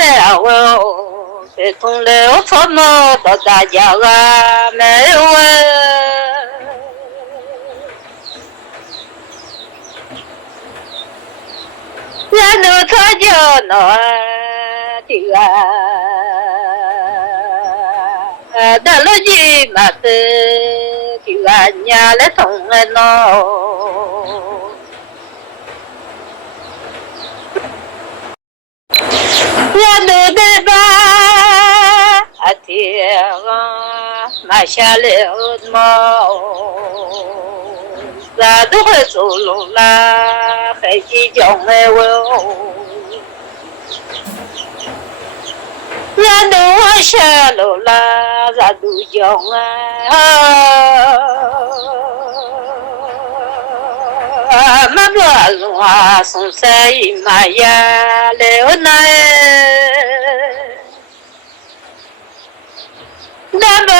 来我，别从来我错么到大家啊没有啊。人都他叫那的啊，到了你嘛的的啊，伢来同来喏。人都在吧，啊天啊，马下了么？啥都会走路啦，还是叫没我。人都往下路啦，啥都叫啊。马路路啊，送山一马呀，来那。那把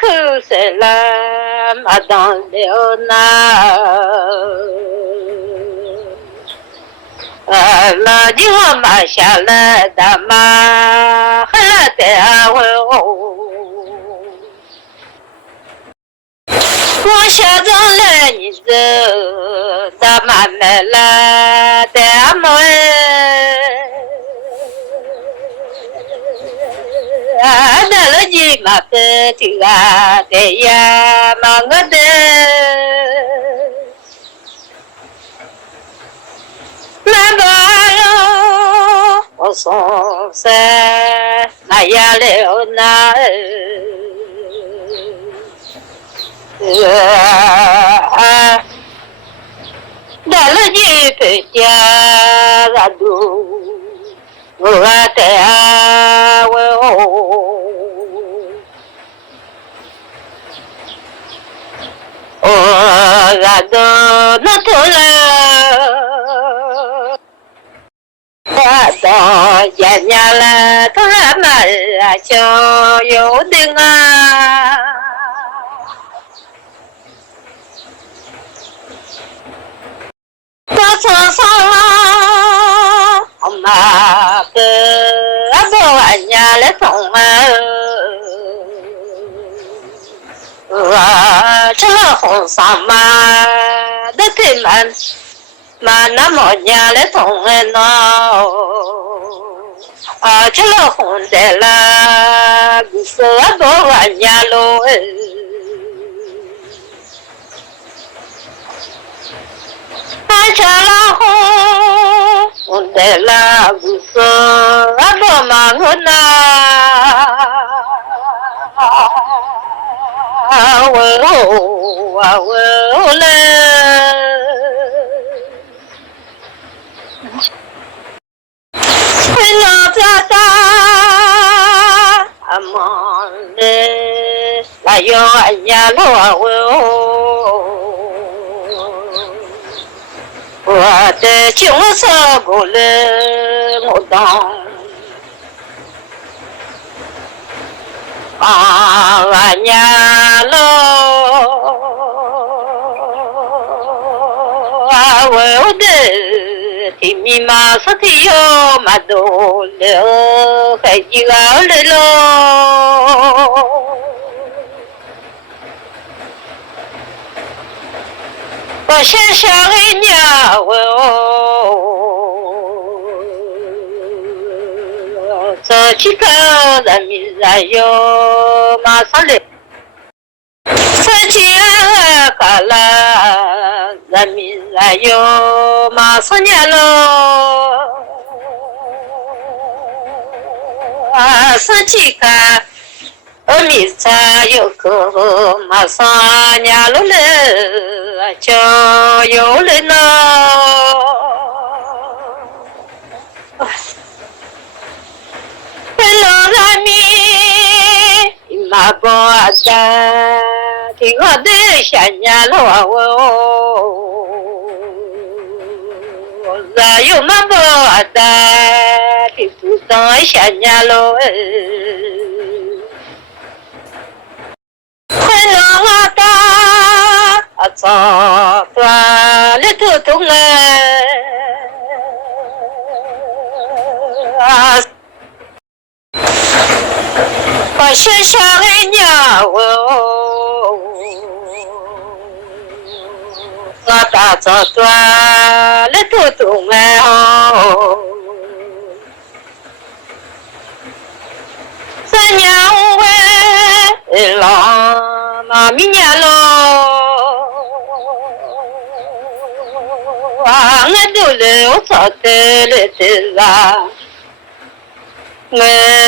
口水啦，马当了那，那地方马下来的马，还来得我。我下张来你走，大马来了的么？啊，那了你嘛的这个的呀，嘛我的，那把哟，我送山那呀了那，那了你回家那路。我的啊，我都那头了，我到家家了，头了嘛啊，小有的啊，到床上了，妈的，阿婆俺家来送啊。吃了红烧嘛，那天嘛那么伢来同人喏，吃了红的啦，不是多俺家喽，吃了红的啦，不是多忙活呐。我嘞，老家大阿妈嘞，那有俺家老我的穷色不嘞，我当。俺家喽，我的地米嘛说的哟嘛多了，还几个了喽。我想想俺家这几个人民人哟，马上来，这几个人民人哟，马上来喽，这几个米菜有个马上来了嘞，就有人喽。马波达，听我的想呀喽我有马波达，听不懂想呀喽快乐我达，走多了都懂了。我心上的鸟哦，我打着转了嘟嘟哎哦，三娘喂郎那米娘喽，啊我都来我找得了的啦。我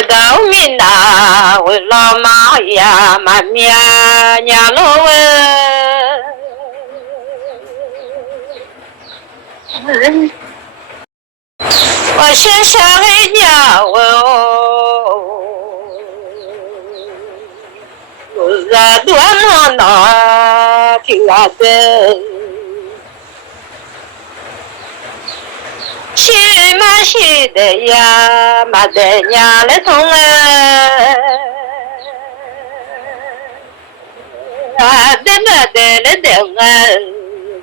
到闽南，我老妈呀，妈咪娘老我身上的鸟哦，我啊多难拿听啊的。西嘛西的呀，嘛的娘来痛啊的嘛的来的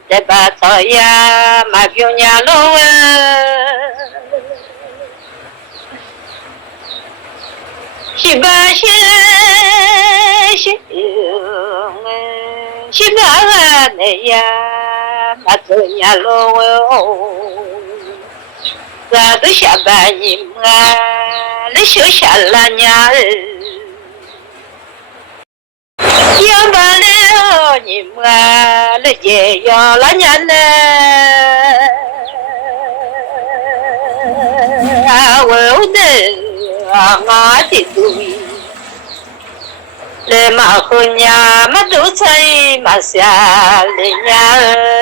的把草呀，嘛表娘老西吧西西吧的呀，嘛做娘老我都下班你们那休下了娘要把了你们那也要了娘呢我的我的对来马后娘马都在马下来娘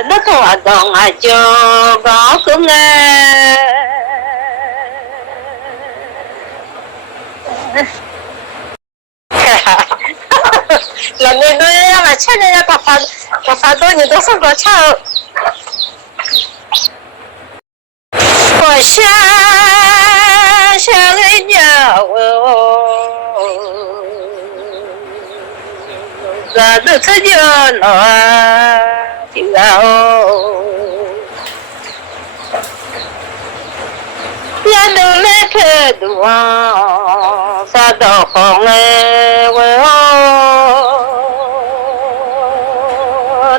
那头啊东啊就高公啊那你都要来劝人家把发多你都送过唱我想个鸟哦我都这就那听到人都没看到啊啥都红哎我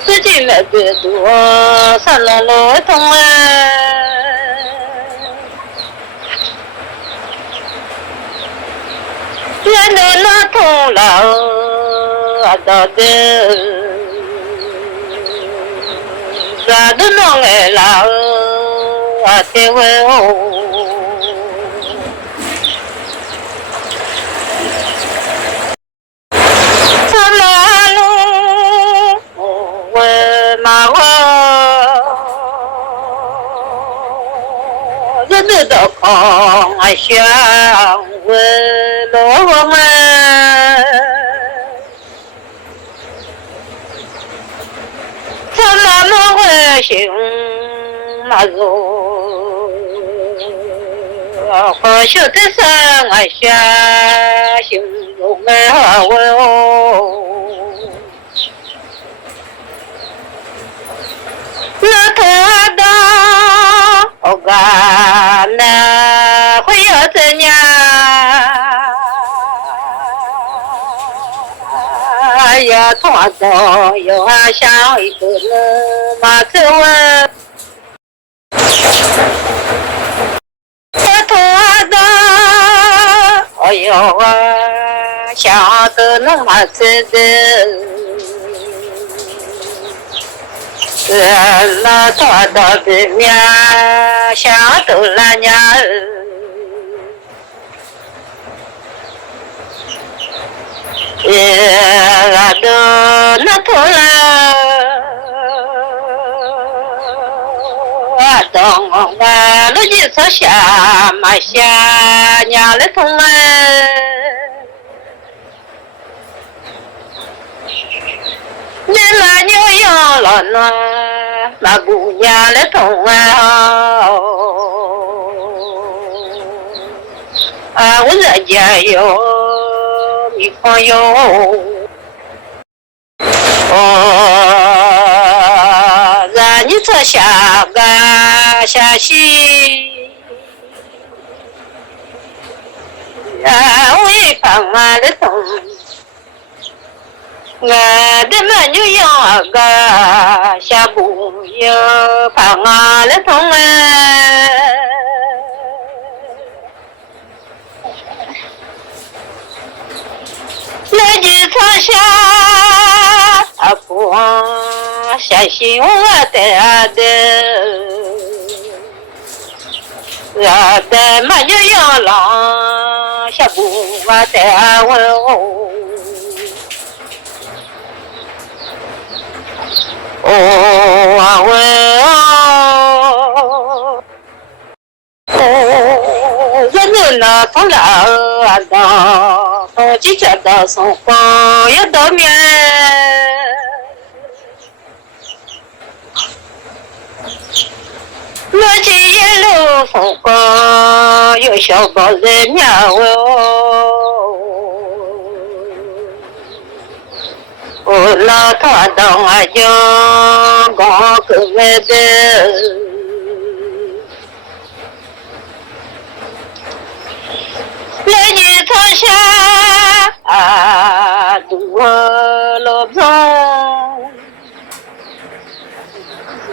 自己没看到啥老老痛哎人都那痛了到的啥都弄哎了对我人都空啊想问罗们他那么会行嘛如或许的生啊想形容啊我那他的我干那会有怎样？哎呀，他的有啊，像一个马子问，他的哎呦啊，像个那马子的。那他的对面想都那娘那都那头了东啊那就说下嘛下娘的痛啊你那牛羊了呢那姑娘的痛啊我人家有女朋友让你这下个下戏我一 phẳng mà đất thùng ngà đất mà như yo ga xa bù yo phẳng mà đất thùng lê gì thọ xa à phù xa xí hoa tê à đê ra đê mà như yo lòng xa bù hoa tê à hoa dân người là phong là đó chỉ chờ đó sống qua yếu đó mẹ nó chỉ lu phong qua yếu sao bao giờ nhau là thoa đồng ai cho có cứ về đây lấy gì thôi xa à đùa lốp rong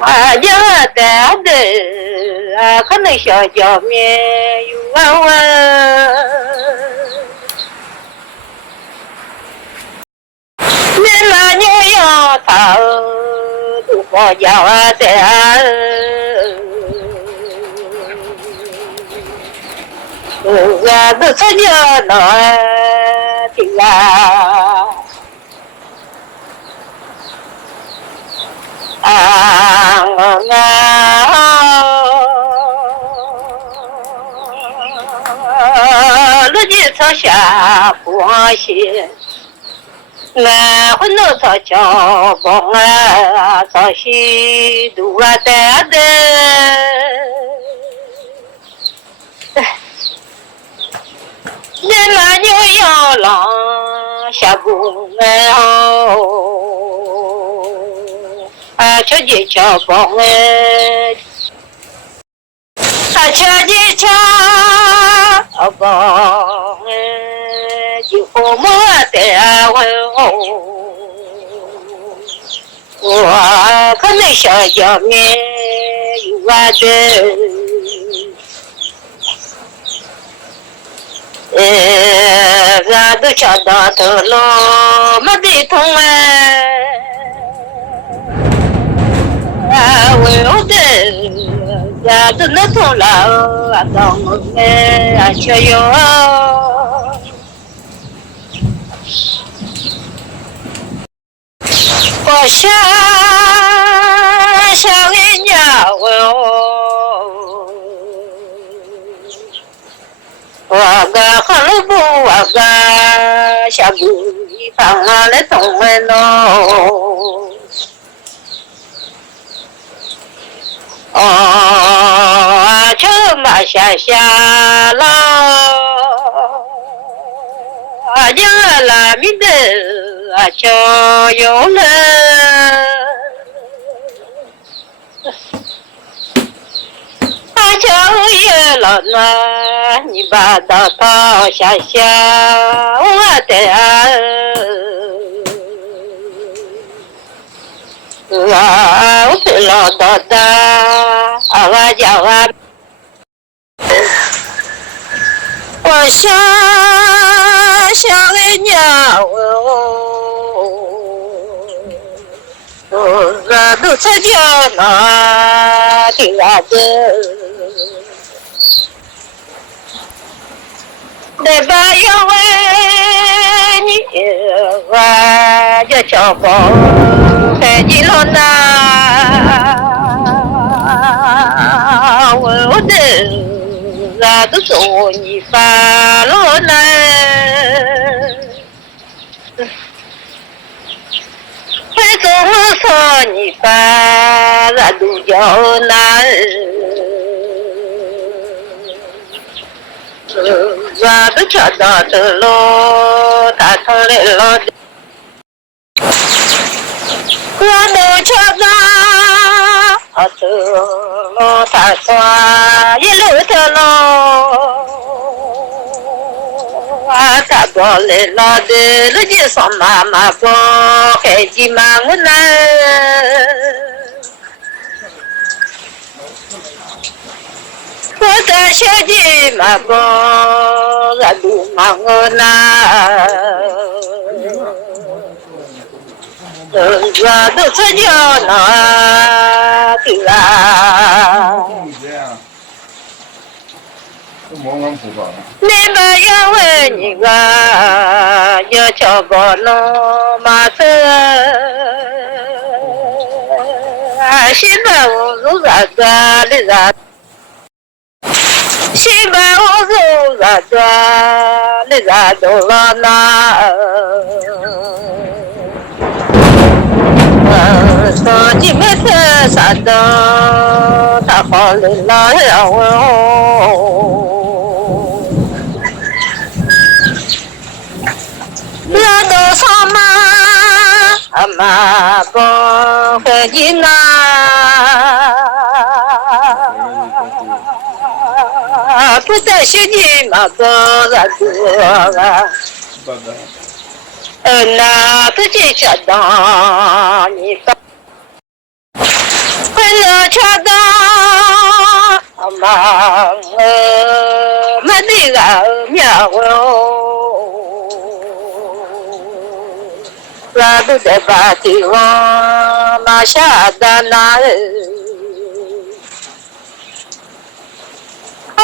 à nhớ đã để à không nên sợ cho mẹ yêu nên là nhớ yo thở đủ có giàu để ra được sao nhớ nó thì là lúc gì sao xa quá xịn là hôm nay sao cho bọn sao xí đủ là đẹp nên là nhớ yo lòng xa bù nghe cho gì cho bọn cho gì cho bọn chịu khổ mua tệ không nên sợ cho nghe qua đây ra đôi cho đó thở lo mất đi thông quê ô đê ra đôi nó thông là đồng nghe chơi yo có xa sao cái nhà waga khalabu waga shabu ifangale tongweno chuma sha la ajala la mide acho yole cháu yêu là na ni ba da ta xa xa hoa tê à út là da da à va ja va hoa xa xa cái nhà ra đủ thế giờ nó thì là để ba yêu em và cho con để gì luôn nào để ra đủ số nhị pha luôn phải dùng số nhị pha ra đủ giàu nào và đứa trẻ đó từ lô ta thôi lệ lô qua đồ cho ra ở từ lô ta xoa với lũ từ lô ta bỏ lệ lo de lo je so ma bo ke ji ma nguna ko ta she ji ma bo la du ma nguna ra do cho yo na ti la nên bà yêu ơi nhìn ra nhớ cho bỏ nó mà thơ xin bà rủ ra đi ra xin bà rủ ra đi ra đồ lo na tôi chỉ biết sao đó ta khó lên lo hiểu la do sama ama bo kejina puta shiji ma bo la dua na tu chi cha da ni ta na cha da ama ma di ga mya ra du de ba ti wa ma sha da na o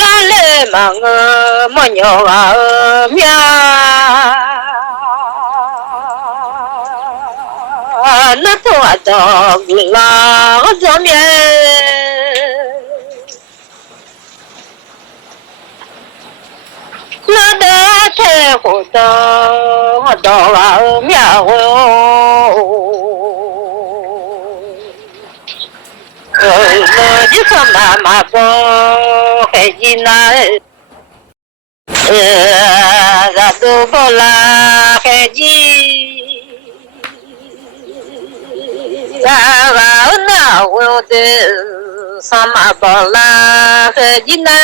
la le ma mo nyo a mya na to a dog la zo mye na da the ho do wa mya ho lo ji so ma bo ke ji na ra do bo la ke ji ra na wo de so ma bo la ke ji na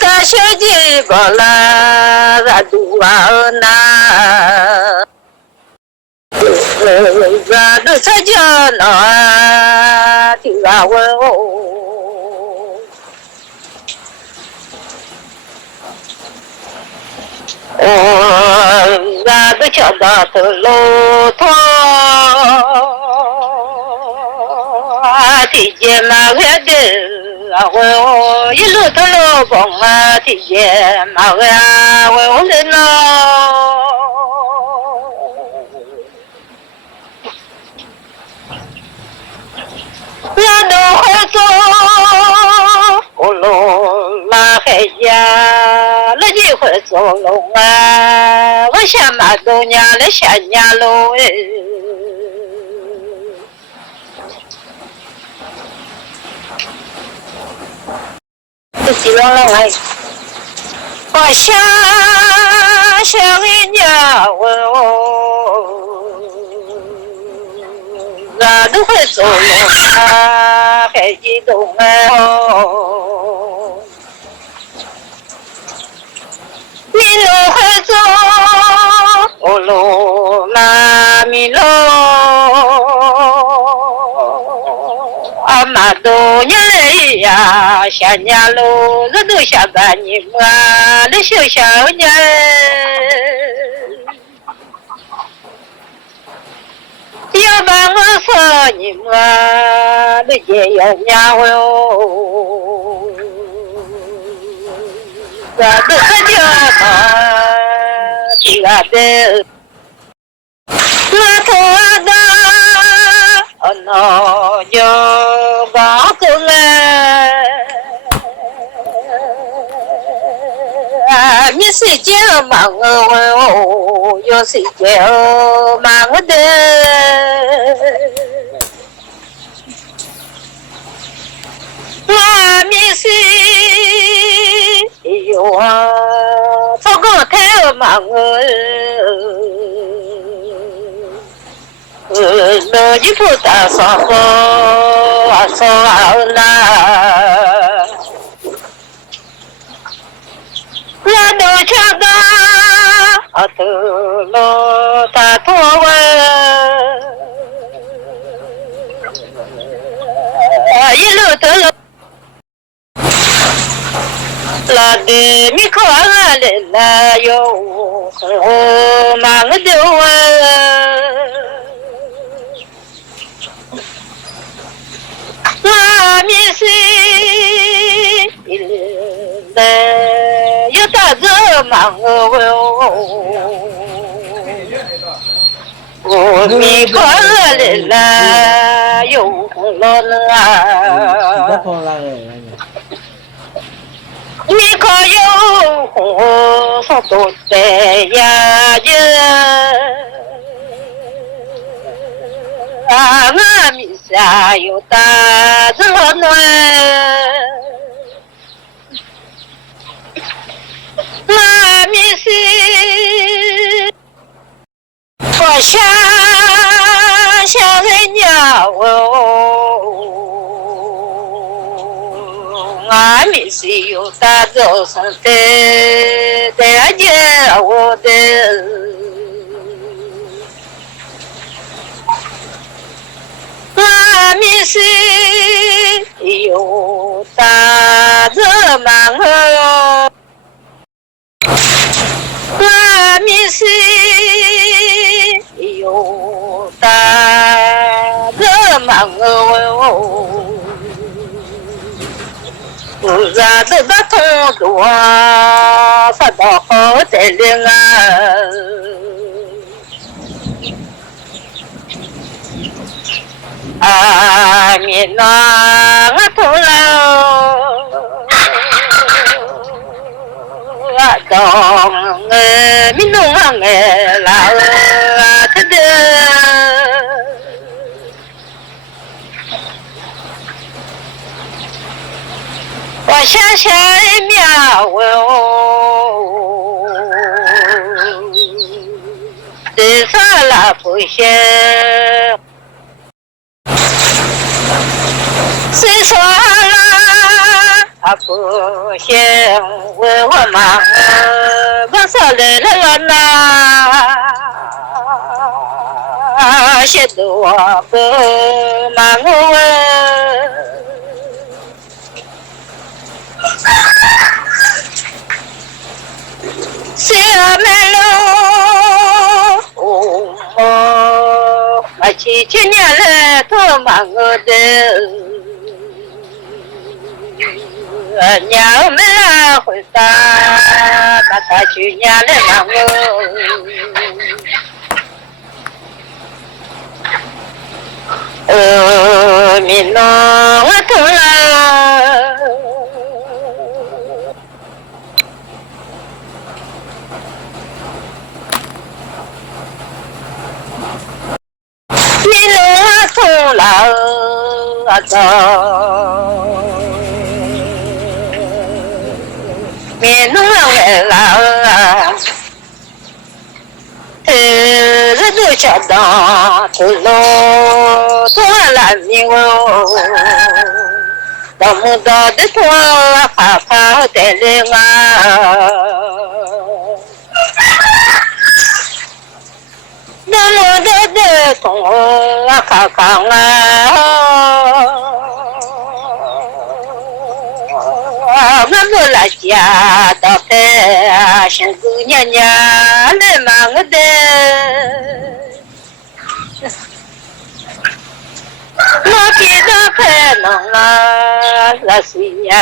ta she ji bo la ra du wa na ra du sa jo no ti wa wo ra du cho da to lo tho ti je ma we de wo yi lu to lo bong ti je ma we wo le no la do ho to o lo la he ya la ji ho so lo wa wa sha ma do nya le sha nya lo chỉ lo lo ngay我想想你呀我那都会走路啊还激动啊你都会走我路那米路阿妈都年嘞呀，下年喽，这都下半年嘛，那小小年，要把我说你嘛，那也要年哟，这都是叫嘛，这个的，我头的。nó nhớ có cưng như sĩ chế mà yo sĩ chế mà ngất mi sĩ yo sao có thế mà nó chỉ phụ ta so na La dochada atulo tatuwa ilu tulo la de mi ko ale la yo mang dewa la mi si le yo ta zo mang wo mi ko ale la yo lo la mi ko yo so to te ya ye nga mi sa yo ta zo no la mi si我想想人家我，俺们是有大早上的大姐我的，俺们是有大早忙哦。我们是有大个忙哦，不然这个痛多发到好在灵啊，啊，你那我痛了。dong minung la tade wa sha sha mia wo de sa la pu she se sa la不行，我忙，我说来了呐，写的我不忙我，写没了，我7年了都忙我的。娘们啊，回家，把他去娘来忙哦。民农我痛了，民农我痛了，走。面弄了，人都晓得，走路多难命哦，到不到的多怕怕的人啊，到不到的多看看啊。我们来家到的，像姑娘娘来忙的，我给他拍弄啊，那是呀。